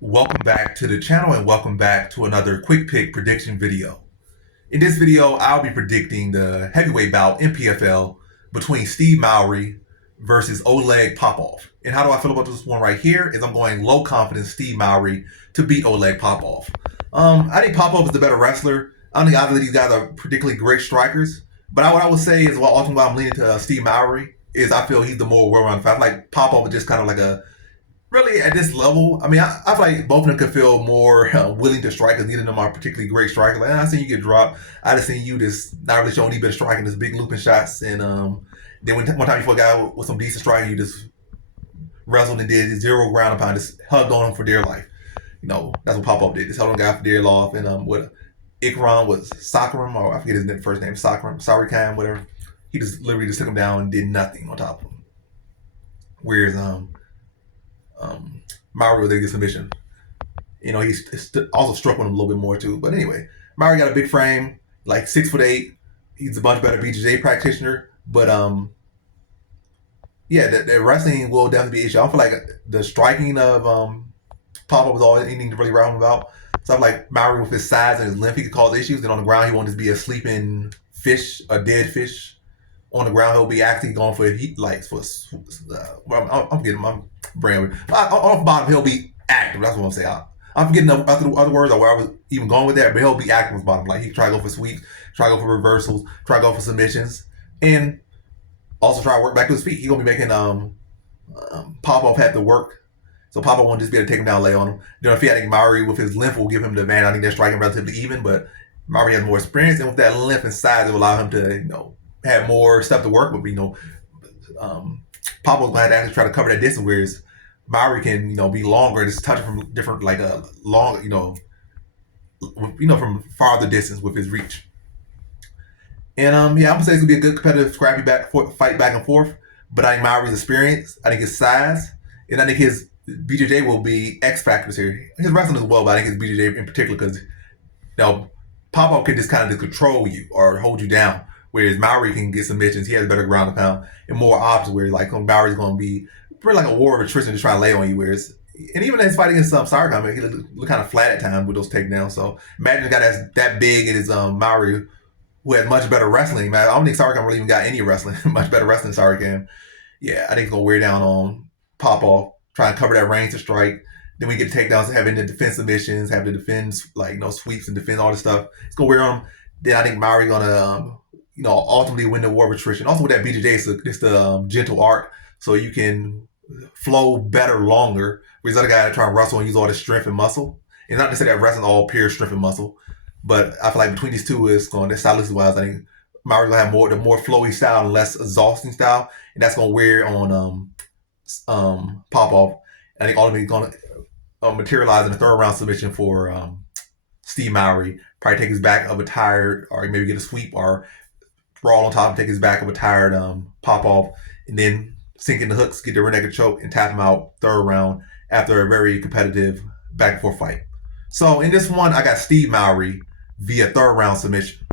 Welcome back to the channel and welcome back to another quick pick prediction video. In this video, I'll be predicting the heavyweight bout in PFL between Steve Mowry versus Oleg Popov. And how do I feel about this one right here is I'm going low confidence Steve Mowry to beat Oleg Popov. I think Popov is the better wrestler. I don't think either of these guys are particularly great strikers. But what I would say is, ultimately why I'm leaning to Steve Mowry is I feel he's the more well-rounded fighter. I feel like Popov is just kind of like a really at this level. I mean, I feel like both of them could feel more willing to strike because neither of them are particularly great strikers. Like, I seen you get dropped. I just seen you just not really showing any bit of striking, just big looping shots. And then one time you fought a guy with some decent striking, you just wrestled and did zero ground and pound, just hugged on him for dear life. You know, that's what Pop Up did. Just held on the guy for dear life. And what Ikram was Sakram, or I forget his first name, Sakram, Sarikam, whatever. He just literally just took him down and did nothing on top of him. Whereas Mowry was able to get submission. You know, he's also struck with him a little bit more too. But anyway, Mowry got a big frame, like 6'8". He's a much better BJJ practitioner. But yeah, the wrestling will definitely be an issue. I don't feel like the striking of Papa was all anything to really round about. So I feel like Mowry with his size and his length, he could cause issues. Then on the ground, he won't just be a sleeping fish, a dead fish. On the ground, he'll be actually going for heat lights for. I'm getting my brain. Off the bottom, he'll be active. That's what I'm saying. I'm forgetting other words or where I was even going with that, but he'll be active on the bottom. Like he try to go for sweeps, try to go for reversals, try to go for submissions, and also try to work back to his feet. He's gonna be making Popov have to work. So Popov won't just be able to take him down, lay on him. You know, if he had Mowry with his length will give him the advantage. I think they're striking relatively even, but Mowry has more experience, and with that length and size, it will allow him to have more stuff to work with. Papa's gonna have to actually try to cover that distance, whereas Mowry can be longer, just touch from different like a long from farther distance with his reach. And I'm gonna say it's gonna be a good competitive scrappy fight back and forth. But I think Mowry's experience, I think his size, and I think his BJJ will be X factors here. His wrestling as well, but I think his BJJ in particular because Popov can just kind of control you or hold you down. Whereas Mowry can get submissions, he has better ground and pound and more options. Where like Mowry's going to be pretty like a war of attrition to try and lay on you. Whereas and even in his fight against Sarkon, he looked kind of flat at times with those takedowns. So imagine a guy that's that big and is Mowry who has much better wrestling. Man, I don't think Sarkon really even got any wrestling, much better wrestling than Sarkon. Yeah, I think it's gonna wear down on Popov, try and cover that range to strike. Then we get takedowns, having the defense submissions, have to defend sweeps and defend all this stuff. It's gonna wear on him. Then I think Mowry gonna ultimately win the war of attrition. Also with that BJJ, it's the gentle art, so you can flow better longer. Whereas other guys try to wrestle and use all this strength and muscle. And not to say that wrestling all pure strength and muscle, but I feel like between these two is going, stylistic wise, I think Mowry's gonna have the more flowy style and less exhausting style, and that's gonna wear on Popov. I think ultimately gonna materialize in a third round submission for Steve Mowry. Probably take his back of a tired, or maybe get a sweep or sprawl on top and take his back of a tired Popov, and then sink in the hooks, get the rear naked choke, and tap him out third round after a very competitive back and forth fight. So in this one, I got Steve Mowry via third round submission.